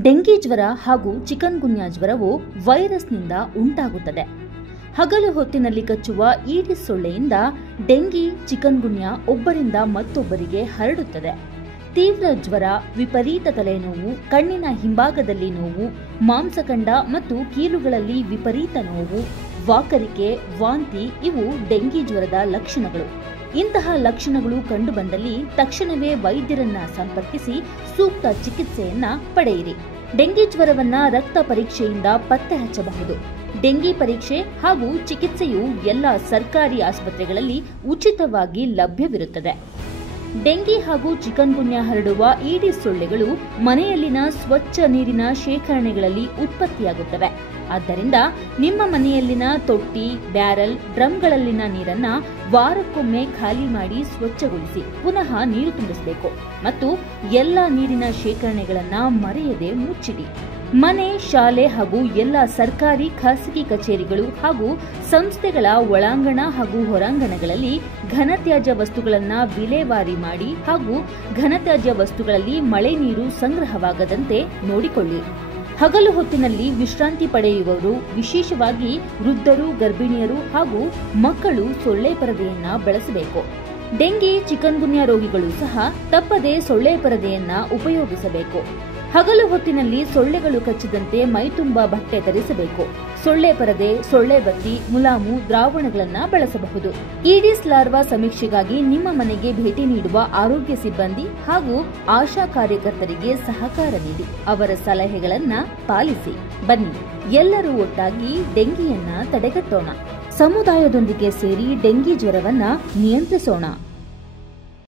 Dengue ಜ್ವರ ಹಾಗೂ ಚಿಕನ್ಗುನ್ಯಾ ಜ್ವರವು ವೈರಸ್ನಿಂದ ಉಂಟಾಗುತ್ತದೆ. ಹಗಲು ಹೊತ್ತಿನಲ್ಲಿ ಕಚ್ಚುವ ಈಡಿಸ್ ಸೊಳ್ಳೆಯಿಂದ ಡೆಂಗಿ, ಚಿಕನ್ಗುನ್ಯಾ ಒಬ್ಬರಿಂದ ಮತ್ತೊಬ್ಬರಿಗೆ ಹರಡುತ್ತದೆ. ತೀವ್ರ ಜ್ವರ, ವಿಪರೀತ ತಲೆನೋವು, ಕಣ್ಣಿನ ಹಿಂಭಾಗದಲ್ಲಿ ನೋವು, ಮಾಂಸಖಂಡ ಮತ್ತು ಕೀಲುಗಳಲ್ಲಿ ವಿಪರೀತ ನೋವು, ವಾಕರಿಕೆ, ವಾಂತಿ ಇವು ಡೆಂಗಿ ಜ್ವರದ ಲಕ್ಷಣಗಳು. ಇಂತಹ ಲಕ್ಷಣಗಳು ಕಂಡುಬಂದಲ್ಲಿ ತಕ್ಷಣವೇ ವೈದ್ಯರನ್ನ ಸಂಪರ್ಕಿಸಿ ಸೂಕ್ತ ಚಿಕಿತ್ಸೆಯನ್ನ ಪಡೆಯಿರಿ. ಡೆಂಗಿ ಜ್ವರವನ್ನ ರಕ್ತ ಪರೀಕ್ಷೆಯಿಂದ ಪತ್ತೆ ಹಚ್ಚಬಹುದು. ಡೆಂಗಿ ಪರೀಕ್ಷೆ ಹಾಗೂ ಚಿಕಿತ್ಸೆಯು ಎಲ್ಲ ಸರ್ಕಾರಿ ಆಸ್ಪತ್ರೆಗಳಲ್ಲಿ ಉಚಿತವಾಗಿ ಲಭ್ಯವಿರುತ್ತದೆ. ಡೆಂಗಿ ಹಾಗೂ ಚಿಕನ್ಗುನ್ಯಾ ಹರಡುವ ಈಡಿಸ್ ಸೊಳ್ಳೆಗಳು ಮನೆಯಲ್ಲಿನ ಸ್ವಚ್ಛ ನೀರಿನ ಶೇಖರಣೆಗಳಲ್ಲಿ ಉತ್ಪತ್ತಿಯಾಗುತ್ತವೆ. ಆದ್ದರಿಂದ ನಿಮ್ಮ ಮನೆಯಲ್ಲಿನ ತೊಟ್ಟಿ, ಬ್ಯಾರಲ್, ಡ್ರಮ್ಗಳಲ್ಲಿನ ನೀರನ್ನ ವಾರಕ್ಕೊಮ್ಮೆ ಖಾಲಿ ಮಾಡಿ ಸ್ವಚ್ಛಗೊಳಿಸಿ ಪುನಃ ನೀರು ತುಂಬಿಸಬೇಕು ಮತ್ತು ಎಲ್ಲ ನೀರಿನ ಶೇಖರಣೆಗಳನ್ನ ಮರೆಯದೆ ಮುಚ್ಚಿಡಿ. ಮನೆ, ಶಾಲೆ ಹಾಗೂ ಎಲ್ಲ ಸರ್ಕಾರಿ, ಖಾಸಗಿ ಕಚೇರಿಗಳು ಹಾಗೂ ಸಂಸ್ಥೆಗಳ ಒಳಾಂಗಣ ಹಾಗೂ ಹೊರಾಂಗಣಗಳಲ್ಲಿ ಘನತ್ಯಾಜ್ಯ ವಸ್ತುಗಳನ್ನು ವಿಲೇವಾರಿ ಮಾಡಿ ಹಾಗೂ ಘನತ್ಯಾಜ್ಯ ವಸ್ತುಗಳಲ್ಲಿ ಮಳೆ ನೀರು ಸಂಗ್ರಹವಾಗದಂತೆ ನೋಡಿಕೊಳ್ಳಿ. ಹಗಲು ಹೊತ್ತಿನಲ್ಲಿ ವಿಶ್ರಾಂತಿ ಪಡೆಯುವವರು, ವಿಶೇಷವಾಗಿ ವೃದ್ಧರು, ಗರ್ಭಿಣಿಯರು ಹಾಗೂ ಮಕ್ಕಳು ಸೊಳ್ಳೆ ಪರದೆಯನ್ನ ಬಳಸಬೇಕು. ಡೆಂಗಿ, ಚಿಕನ್ಗುನ್ಯಾ ರೋಗಿಗಳು ಸಹ ತಪ್ಪದೆ ಸೊಳ್ಳೆ ಪರದೆಯನ್ನ ಉಪಯೋಗಿಸಬೇಕು. ಹಗಲು ಹೊತ್ತಿನಲ್ಲಿ ಸೊಳ್ಳೆಗಳು ಕಚ್ಚಿದಂತೆ ಮೈತುಂಬ ಬಟ್ಟೆ ಧರಿಸಬೇಕು. ಸೊಳ್ಳೆ ಪರದೆ, ಸೊಳ್ಳೆ ಬತ್ತಿ, ಮುಲಾಮು, ದ್ರಾವಣಗಳನ್ನ ಬಳಸಬಹುದು. ಈಡಿಸ್ ಲಾರ್ವಾ ಸಮೀಕ್ಷೆಗಾಗಿ ನಿಮ್ಮ ಮನೆಗೆ ಭೇಟಿ ನೀಡುವ ಆರೋಗ್ಯ ಸಿಬ್ಬಂದಿ ಹಾಗೂ ಆಶಾ ಕಾರ್ಯಕರ್ತರಿಗೆ ಸಹಕಾರ ನೀಡಿ. ಅವರ ಸಲಹೆಗಳನ್ನ ಪಾಲಿಸಿ. ಬನ್ನಿ, ಎಲ್ಲರೂ ಒಟ್ಟಾಗಿ ಡೆಂಗಿಯನ್ನ ತಡೆಗಟ್ಟೋಣ. ಸಮುದಾಯದೊಂದಿಗೆ ಸೇರಿ ಡೆಂಗಿ ಜ್ವರವನ್ನ ನಿಯಂತ್ರಿಸೋಣ.